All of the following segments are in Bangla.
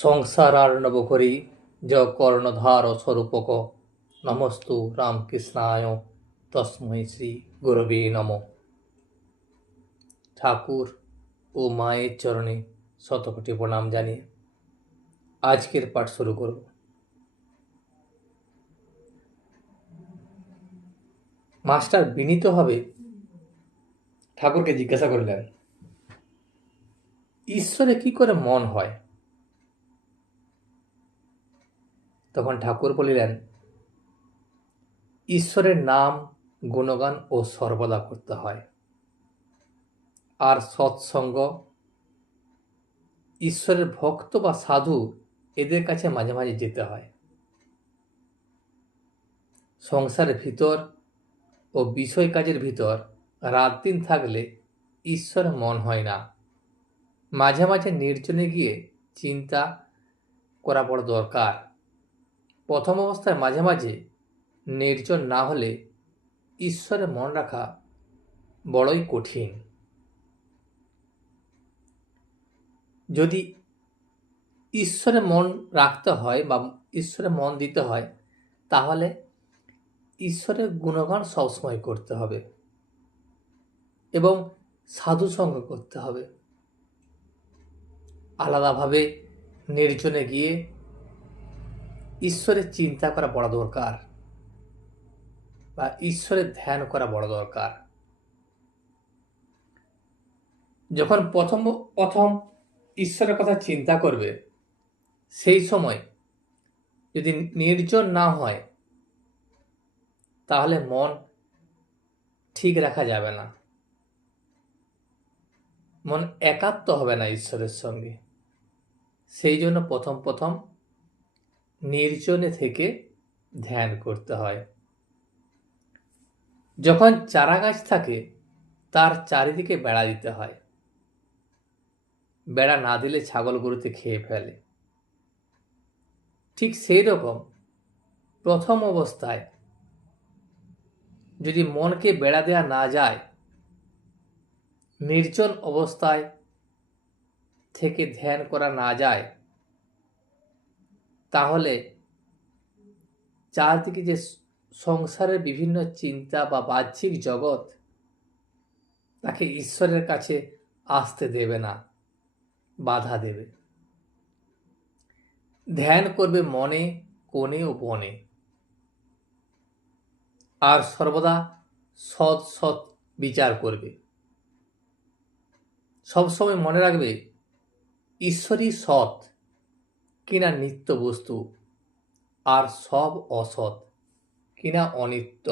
সংসারার্ণব করি য কর্ণধার স্বরূপক নমস্তু রামকৃষ্ণায় তস্मै শ্রী গুরবে নম। ঠাকুর ও মায়ের চরণে শতকোটি প্রণাম জানিয়ে আজকের পাঠ শুরু করব। মাস্টার বিনীতভাবে ঠাকুরকে জিজ্ঞাসা করলেন, ঈশ্বরে কি করে মন হয়? তখন ঠাকুর বলিলেন, ঈশ্বরের নাম গুণগান ও সর্বদা করতে হয়, আর সৎসঙ্গ, ঈশ্বরের ভক্ত বা সাধু এদের কাছে মাঝে মাঝে যেতে হয়। সংসারের ভিতর ও বিষয় কাজের ভিতর রাত দিন থাকলে ঈশ্বরে মন হয় না। মাঝে মাঝে নির্জনে গিয়ে চিন্তা করা বড় দরকার। প্রথম অবস্থায় মাঝে মাঝে নির্জন না হলে ঈশ্বরে মন রাখা বড়ই কঠিন। যদি ঈশ্বরে মন রাখতে হয় বা ঈশ্বরে মন দিতে হয়, তাহলে ঈশ্বরের গুণগান সবসময় করতে হবে এবং সাধু সঙ্গ করতে হবে। আলাদাভাবে নির্জনে গিয়ে ঈশ্বরের চিন্তা করা বড় দরকার বা ঈশ্বরের ধ্যান করা বড় দরকার। যখন প্রথম ঈশ্বরের কথা চিন্তা করবে, সেই সময় যদি নির্জন না হয়, তাহলে মন ঠিক রাখা যাবে না, মন একাত্ম হবে না ঈশ্বরের সঙ্গে। সেই জন্য প্রথম নির্জনে থেকে ধ্যান করতে হয়। যখন চারা গাছ থাকে, তার চারিদিকে বেড়া দিতে হয়। বেড়া না দিলে ছাগল গরুতে খেয়ে ফেলে। ঠিক সেই রকম প্রথম অবস্থায় যদি মনকে বেড়া দেওয়া না যায়, নির্জন অবস্থায় থেকে ধ্যান করা না যায়, তাহলে চারদিকে যে সংসারের বিভিন্ন চিন্তা বা বাহ্যিক জগৎ তাকে ঈশ্বরের কাছে আসতে দেবে না, বাধা দেবে। ধ্যান করবে মনে, কোণে ও বনে, আর সর্বদা সৎ বিচার করবে। সবসময় মনে রাখবে, ঈশ্বরই সৎ কিনা নিত্য বস্তু, আর সব অসৎ কিনা অনিত্য।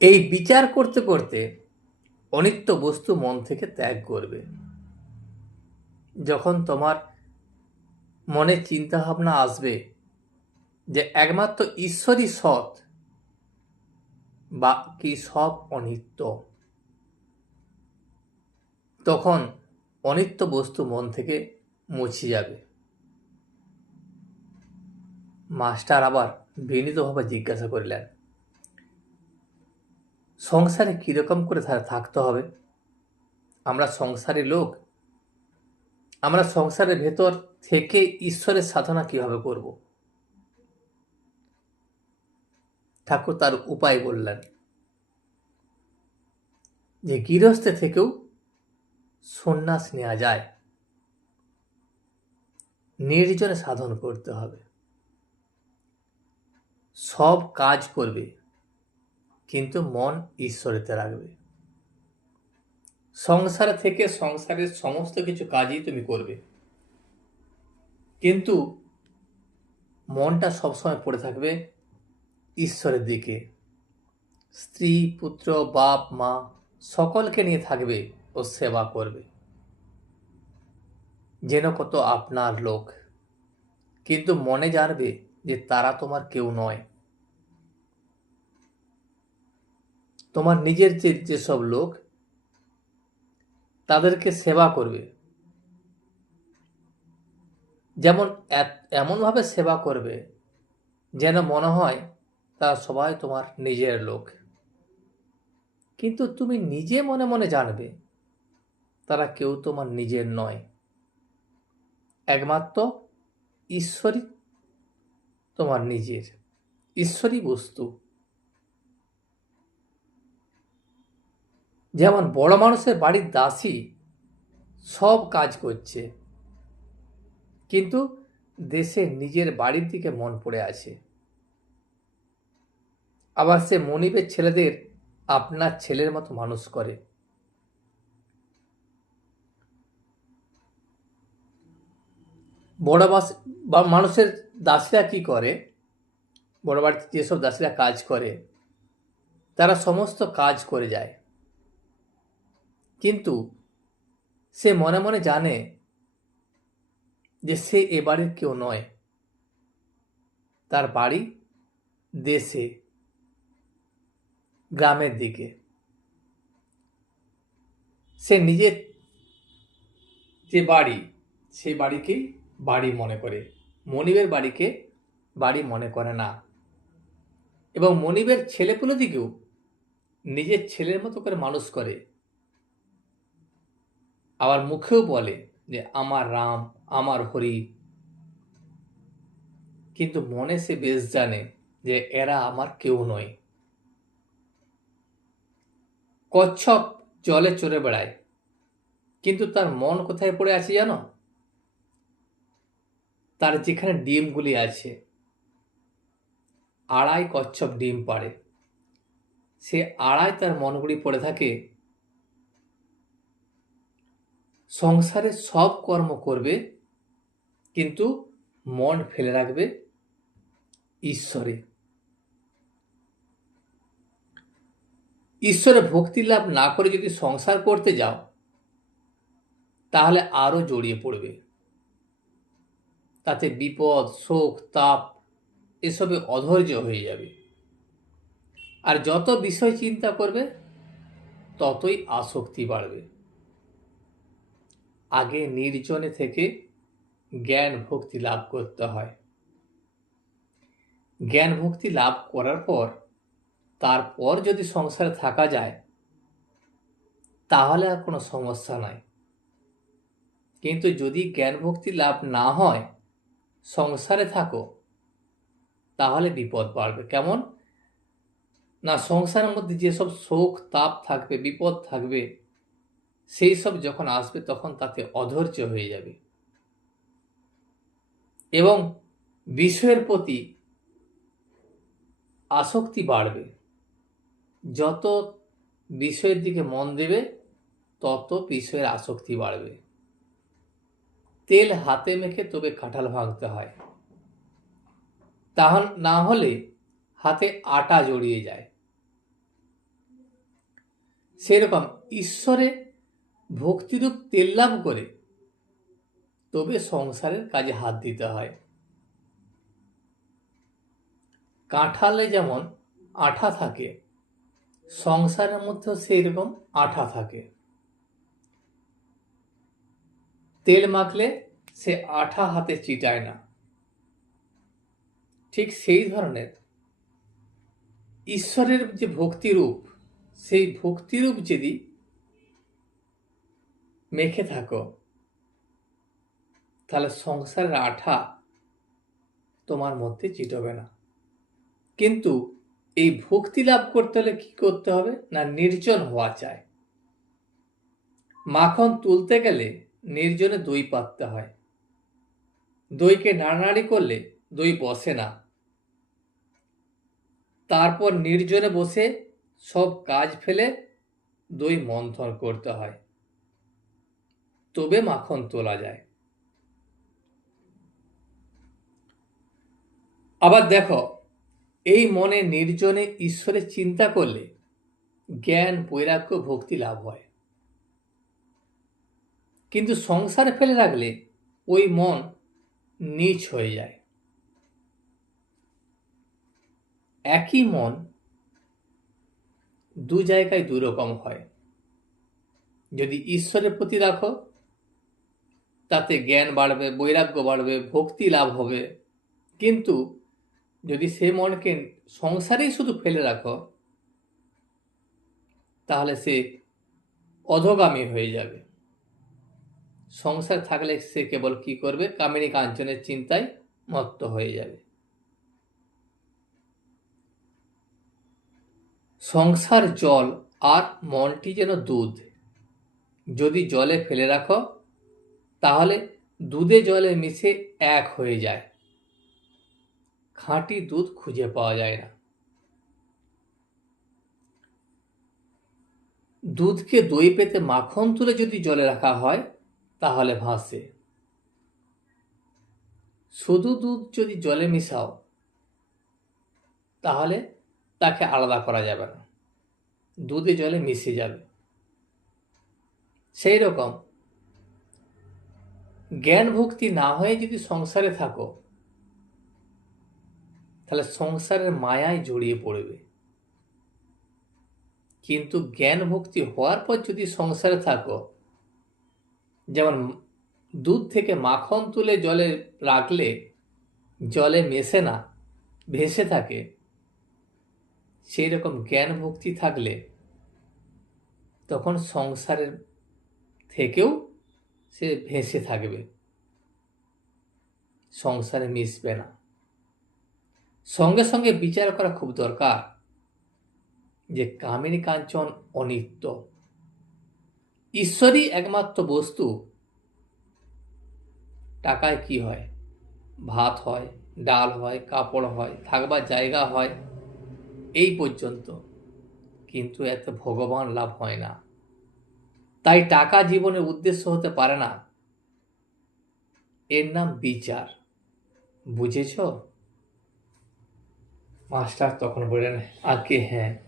এই বিচার করতে করতে অনিত্য বস্তু মন থেকে ত্যাগ করবে। যখন তোমার মনে চিন্তা ভাবনা আসবে যে একমাত্র ঈশ্বরই সৎ, বাকি সব অনিত্য, তখন অনিত্য বস্তু মন থেকে মুছে যাবে। মাস্টার আবার বিনীতভাবে জিজ্ঞাসা করলেন, সংসারে কিরকম করে থাকতে হবে? আমরা সংসারী লোক, আমরা সংসারের ভেতর থেকে ঈশ্বরের সাধনা কিভাবে করব? ঠাকুর তার উপায় বললেন যে গৃহস্থে থেকেও সন্ন্যাস নেওয়া যায়, নির্জনে সাধন করতে হবে। সব কাজ করবে, কিন্তু মন ঈশ্বরেতে রাখবে। সংসার থেকে সংসারের সমস্ত কিছু কাজই তুমি করবে, কিন্তু মনটা সবসময় পড়ে থাকবে ঈশ্বরের দিকে। স্ত্রী, পুত্র, বাপ, মা সকলকে নিয়ে থাকবে ও সেবা করবে, যেন কত আপনার লোক। কিন্তু মনে জানবে যে তারা তোমার কেউ নয়। তোমার নিজের যেসব লোক, তাদেরকে সেবা করবে, যেমন এমনভাবে সেবা করবে যেন মনে হয় তারা সবাই তোমার নিজের লোক। কিন্তু তুমি নিজে মনে মনে জানবে তারা কেউ তোমার নিজের নয়। একমাত্র ঈশ্বরই তোমার নিজের, ঈশ্বরই বস্তু। যেমন বড় মানুষের বাড়ির দাসী সব কাজ করছে, কিন্তু দেশের নিজের বাড়ির দিকে মন পড়ে আছে। আবার সে মনিবের ছেলেদের আপনার ছেলের মতো মানুষ করে। বড় মানুষের দাসীরা কি করে, বড় বাড়িতে যেসব দাসীরা কাজ করে তারা সমস্ত কাজ করে যায়, কিন্তু সে মনে মনে জানে যে সে এ বাড়ির কেউ নয়, তার বাড়ি দেশে, গ্রামের দিকে। সে নিজের যে বাড়ি সেই বাড়িকেই বাড়ি মনে করে, মনিবের বাড়িকে বাড়ি মনে করে না। এবং মনিবের ছেলেপুলেদিকেও নিজের ছেলের মতো করে মানুষ করে। আবার মুখেও বলে যে আমার রাম, আমার হরি, কিন্তু মনে সে বেশ জানে যে এরা আমার কেউ নয়। কচ্ছপ জলে চড়ে বেড়ায়, কিন্তু তার মন কোথায় পড়ে আছে জানো? তার যেখানে ডিমগুলি আছে, আড়াই কচ্ছপ ডিম পাড়ে, সে আড়াই তার মনগুলি পড়ে থাকে সংসারে সব কর্ম করবে, কিন্তু মন ফেলে রাখবে ঈশ্বরে। ঈশ্বরে ভক্তি লাভ না করে যদি সংসার করতে যাও, তাহলে আরো জড়িয়ে পড়বে, তাতে বিপদ, শোক, তাপ এসবে অধৈর্য হয়ে যাবে। আর যত বিষয় চিন্তা করবে ততই আসক্তি বাড়বে। আগে নির্জনে থেকে জ্ঞান ভক্তি লাভ করতে হয়। জ্ঞান ভক্তি লাভ করার পর তারপর যদি সংসারে থাকা যায় তাহলে আর কোনো সমস্যা নাই। কিন্তু যদি জ্ঞান ভক্তি লাভ না হয়, সংসারে থাকো, তাহলে বিপদ বাড়বে। কেমন না, সংসারের মধ্যে যেসব শোক তাপ থাকবে, বিপদ থাকবে, সেই সব যখন আসবে তখন তাতে অধৈর্য হয়ে যাবে এবং বিষয়ের প্রতি আসক্তি বাড়বে। যত বিষয়ের দিকে মন দেবে তত বিষয়ের আসক্তি বাড়বে। তেল হাতে মেখে তবে কাঁঠাল ভাঙতে হয়, তাহলে না হলে হাতে আটা জড়িয়ে যায়। সেরকম ঈশ্বরে ভক্তিরূপ তেল লাভ করে তবে সংসারের কাজে হাত দিতে হয়। কাঁঠালে যেমন আঠা থাকে, সংসারের মধ্যেও সেই রকম আঠা থাকে। তেল মাখলে সে আঠা হাতে চিটায় না। ঠিক সেই ধরনের ঈশ্বরের যে ভক্তিরূপ, সেই ভক্তিরূপ যদি মেখে থাকো তাহলে সংসারের আঠা তোমার মধ্যে চিটবে না। কিন্তু এই ভক্তি লাভ করতে হলে কি করতে হবে না, নির্জন হওয়া চাই। মাখন তুলতে গেলে নির্জনে দই পাততে হয়, দইকে নাড়ানাড়ি করলে দই বসে না। তারপর নির্জনে বসে সব কাজ ফেলে দই মন্থন করতে হয়, তবে মাখন তোলা যায়। আবার দেখো, এই মনে নির্জনে ঈশ্বরের চিন্তা করলে জ্ঞান, বৈরাগ্য, ভক্তি লাভ হয়। কিন্তু সংসারে ফেলে রাখলে ওই মন নীচ হয়ে যায়। একই মন দু জায়গায় দুই রকম হয়। যদি ঈশ্বরের প্রতি রাখো তাতে জ্ঞান বাড়বে, বৈরাগ্য বাড়বে, ভক্তি লাভ হবে। কিন্তু যদি সে মনকে সংসারেই শুধু ফেলে রাখো তাহলে সে অধোগামী হয়ে যাবে। সংসার থাকলে সে কেবল কি করবে? কামিনী কাঞ্চনের চিন্তায় মত্ত হয়ে যাবে। সংসার জল আর মনটি যেন দুধ। যদি জলে ফেলে রাখো তাহলে দুধে জলে মিশে এক হয়ে যায়। খাঁটি দুধ খুঁজে পাওয়া যায় না। দুধকে দই পেতে মাখন তুলে যদি জলে রাখা হয় তাহলে ভাসে। শুধু দুধ যদি জলে মিশাও তাহলে তাকে আলাদা করা যাবে না, দুধে জলে মিশে যাবে। সেই রকম জ্ঞান ভক্তি না হয়ে যদি সংসারে থাকো তাহলে সংসারের মায়ায় জড়িয়ে পড়বে। কিন্তু জ্ঞান ভক্তি হওয়ার পর যদি সংসারে থাকো, যেমন দুধ থেকে মাখন তুলে জলে রাখলে জলে মেশে না, ভেসে থাকে, সেই রকম জ্ঞান ভক্তি থাকলে তখন সংসারের থেকেও সে ভেসে থাকবে, সংসারে মিশবে না। সঙ্গে সঙ্গে বিচার করা খুব দরকার যে কামিনী কাঞ্চন অনিত্য, ঈশ্বরই একমাত্র বস্তু। টাকায় কি হয়? ভাত হয়, ডাল হয়, কাপড় হয়, থাকবার জায়গা হয়, এই পর্যন্ত। কিন্তু এত ভগবান লাভ হয় না। তাই টাকা জীবনের উদ্দেশ্য হতে পারে না। এর নাম বিচার। বুঝেছ? মাস্টার তখন বললেন, আগে হ্যাঁ।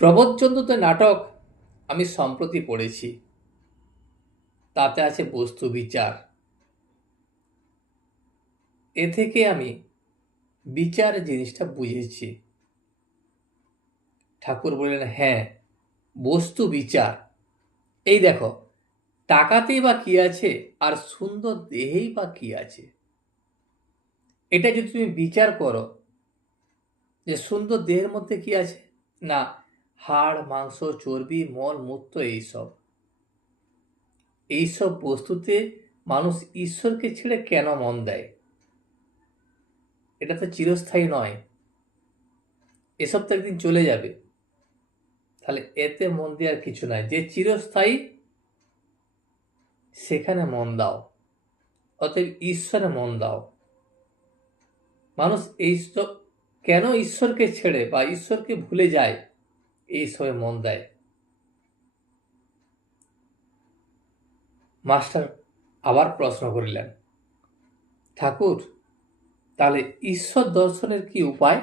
প্রবোধচন্দ্রদের নাটক আমি সম্প্রতি পড়েছি, তাতে আছে বস্তু বিচার। এ থেকে আমি বিচার জিনিসটা বুঝেছি। ঠাকুর বললেন, হ্যাঁ, বস্তু বিচার। এই দেখো, টাকাতেই বা কি আছে আর সুন্দর দেহেই বা কি আছে? এটা যদি তুমি বিচার করো যে সুন্দর দেহের মধ্যে কি আছে, না হাড় মাংস চর্বি মল মূত্র, এইসব বস্তুতে মানুষ ঈশ্বরকে ছেড়ে কেন মন দেয়? এটা তো চিরস্থায়ী নয়, এসব তো একদিন চলে যাবে। তাহলে এতে মন দেওয়ার কিছু নাই। যে চিরস্থায়ী সেখানে মন দাও, অতএব ঈশ্বরে মন দাও। মানুষ এইসব কেন ঈশ্বরকে ছেড়ে বা ঈশ্বরকে ভুলে যায়, এইসবে মন দেয়। মাস্টার আবার প্রশ্ন করিলেন, ঠাকুর, তাহলে ঈশ্বর দর্শনের কি উপায়?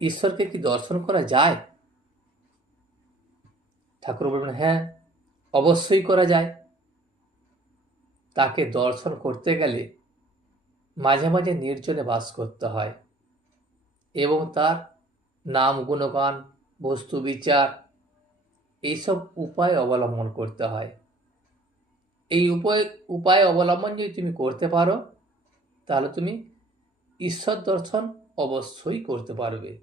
ঈশ্বরকে কি দর্শন করা যায়? ঠাকুর বলবেন, হ্যাঁ, অবশ্যই করা যায়। তাকে দর্শন করতে গেলে মাঝে মাঝে নির্জনে বাস করতে হয় এবং তার নাম গুণগান বস্তু বিচার এইসব উপায় অবলম্বন করতে হয়। এই উপায় অবলম্বন যদি তুমি করতে পারো তাহলে তুমি ঈশ্বর দর্শন অবশ্যই করতে পারবে।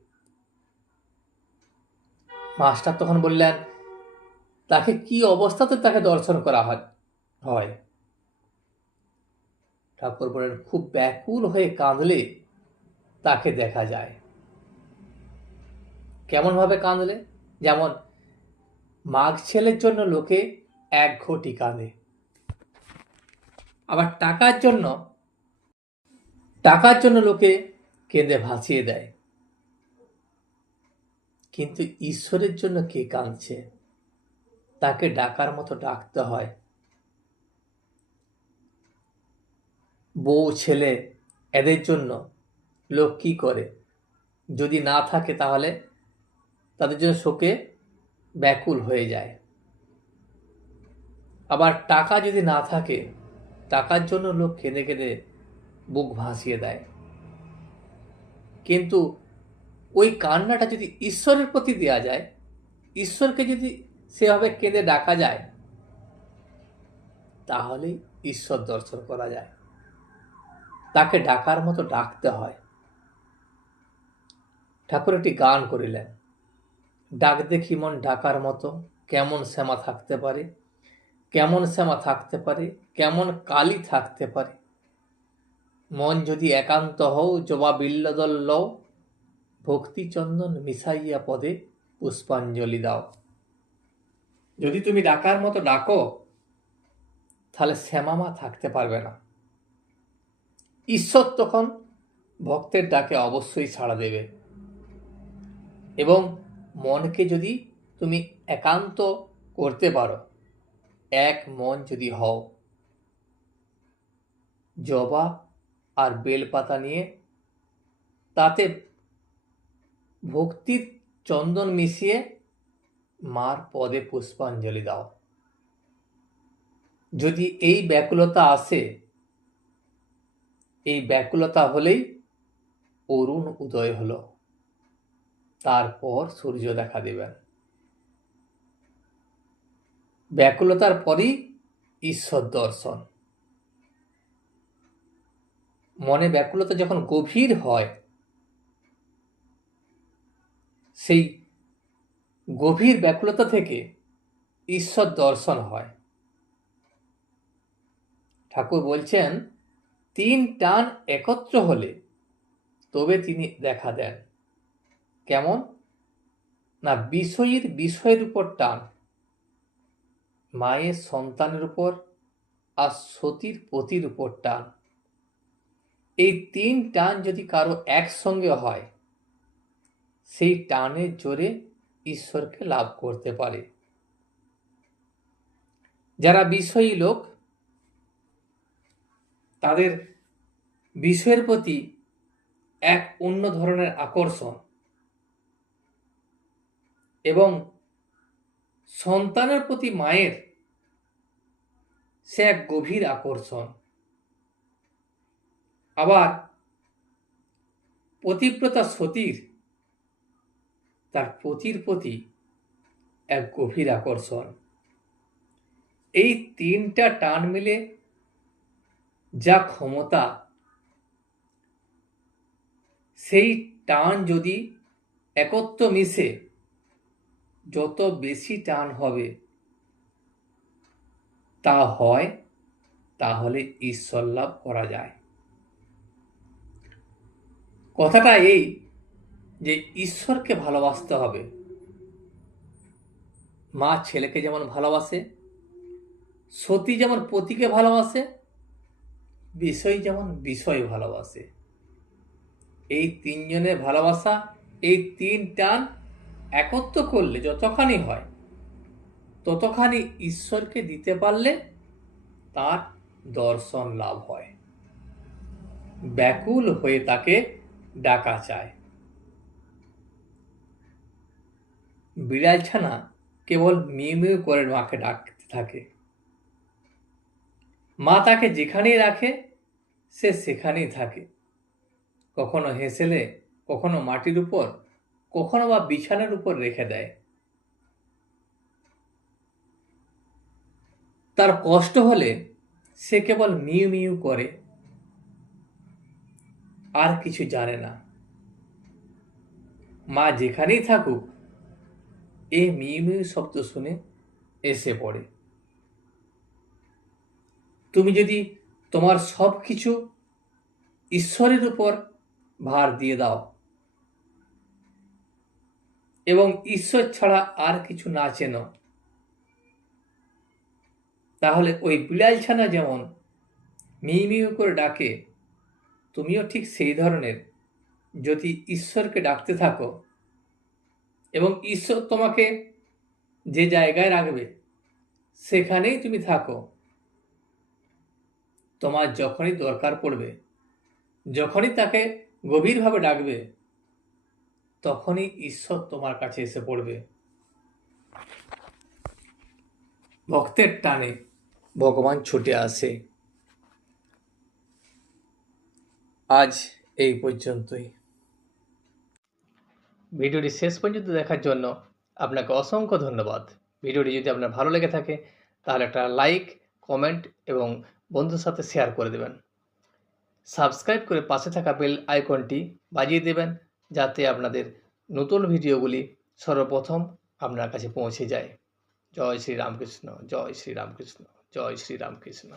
মাস্টার তখন বললেন, তাকে কি অবস্থাতে তাকে দর্শন করা হয়? ঠাকুর বলেন, খুব ব্যাকুল হয়ে কাঁদলে তাকে দেখা যায়। কেমন ভাবে কাঁদলে? যেমন মাঘ ছেলের জন্য লোকে এক ঘটি কাঁদে, আবার টাকার জন্য লোকে কেঁদে ভাসিয়ে দেয়। কিন্তু ঈশ্বরের জন্য কে কাঁদছে? তাকে ডাকার মতো ডাকতে হয়। বউ ছেলে এদের জন্য লোক কি করে? যদি না থাকে তাহলে তাদের জন্য শোকে ব্যাকুল হয়ে যায়। আবার টাকা যদি না থাকে, টাকার জন্য লোক কেঁদে কেঁদে বুক ভাসিয়ে দেয়। কিন্তু ওই কান্নাটা যদি ঈশ্বরের প্রতি দেওয়া যায়, ঈশ্বরকে যদি সেভাবে কেঁদে ডাকা যায়, তাহলেই ঈশ্বর দর্শন করা যায়। তাকে ডাকার মতো ডাকতে হয়। ঠাকুর একটি গান করিলেন, ডাক দেখি মন ডাকার মতো, কেমন শ্যামা থাকতে পারে, কেমন শ্যামা থাকতে পারে, কেমন কালী থাকতে পারে। মন যদি একান্ত হও, জবা বিল্লদল লও, ভক্তিচন্দন মিশাইয়া পদে পুষ্পাঞ্জলি দাও। যদি তুমি ডাকার মতো ডাকো, তাহলে শ্যামামা থাকতে পারবে না। ঈশ্বর তখন ভক্তের ডাকে অবশ্যই সাড়া দেবে। এবং মনকে যদি তুমি একান্ত করতে পারো, এক মন যদি হও, জবা আর বেলপাতা নিয়ে তাতে ভক্তির চন্দন মিশিয়ে মার পদে পুষ্পাঞ্জলি দাও। যদি এই ব্যাকুলতা আসে, এই ব্যাকুলতা হলেই অরুণ উদয় হলো, তারপর সূর্য দেখা দেবেন। ব্যাকুলতার পরই ঈশ্বর দর্শন। মনে ব্যাকুলতা যখন গভীর হয়, সেই গভীর ব্যাকুলতা থেকে ঈশ্বর দর্শন হয়। ঠাকুর বলছেন, 3 টান একত্র হলে তবে তিনি দেখা দেন। কেমন না, বিষয়ের উপর টান, মায়ের সন্তানের উপর, আর সতীর পতির উপর টান। এই 3 টান যদি কারো একসঙ্গে হয়, সেই টানের জোরে ঈশ্বরকে লাভ করতে পারে। যারা বিষয়ী লোক, তাদের বিষয়ের প্রতি এক অন্য ধরনের আকর্ষণ, এবং সন্তানের প্রতি মায়ের সে এক গভীর আকর্ষণ। আবার পতিব্রতা সতীর তার পতির প্রতি এক গভীর আকর্ষণ। এই 3টা টান মিলে যা ক্ষমতা, সেই টান যদি একত্র মিশে যত বেশি টান হবে তা হয়, তাহলে ঈশ্বর লাভ করা যায়। কথাটা এই যে ঈশ্বরকে ভালোবাসতে হবে। মা ছেলেকে যেমন ভালোবাসে, সতী যেমন পতিকে ভালোবাসে, বিষয় যেমন বিষয় ভালোবাসে। এই 3 জনের ভালোবাসা, এই 3 টান একত্র করলে যতখানি হয়, ততখানি ঈশ্বরকে দিতে পারলে তার দর্শন লাভ হয়। ব্যাকুল হয়ে তাকে ডাকা চায়। বিড়াল ছানা কেবল মিউ মিউ করে মাকে ডাকতে থাকে। মা তাকে যেখানেই রাখে সে সেখানেই থাকে। কখনো হেসেলে, কখনো মাটির উপর, কখনো বা বিছানার উপর রেখে দেয়। তার কষ্ট হলে সে কেবল মিউ মিউ করে, আর কিছু জানে না। মা যেখানেই থাকুক, এই মিউ মিউ শব্দ শুনে এসে পড়ে। তুমি যদি তোমার সব কিছু ঈশ্বরের উপর ভার দিয়ে দাও এবং ঈশ্বর ছাড়া আর কিছু না চেনো, তাহলে ওই বিড়াল ছানা যেমন মিউ মিউ করে ডাকে, তুমিও ঠিক সেই ধরনের যদি ঈশ্বরকে ডাকতে থাকো, এবং ঈশ্বর তোমাকে যে জায়গায় রাখবে সেখানেই তুমি থাকো। তোমার যখনই দরকার পড়বে, যখনই তাকে গভীরভাবে ডাকবে, তখনই ঈশ্বর তোমার কাছে এসে পড়বে। ভক্তের টানে ভগবান ছুটে আসে। আজ এই পর্যন্তই। ভিডিওটি শেষ পর্যন্ত দেখার জন্য আপনাকে অসংখ্য ধন্যবাদ। ভিডিওটি যদি আপনার ভালো লেগে থাকে তাহলে একটা লাইক, কমেন্ট এবং বন্ধুর সাথে শেয়ার করে দেবেন। সাবস্ক্রাইব করে পাশে থাকা বেল আইকনটি বাজিয়ে দেবেন, যাতে আপনাদের নতুন ভিডিওগুলি সর্বপ্রথম আপনার কাছে পৌঁছে যায়। জয় শ্রীরামকৃষ্ণ, জয় শ্রীরামকৃষ্ণ, জয় শ্রীরামকৃষ্ণ।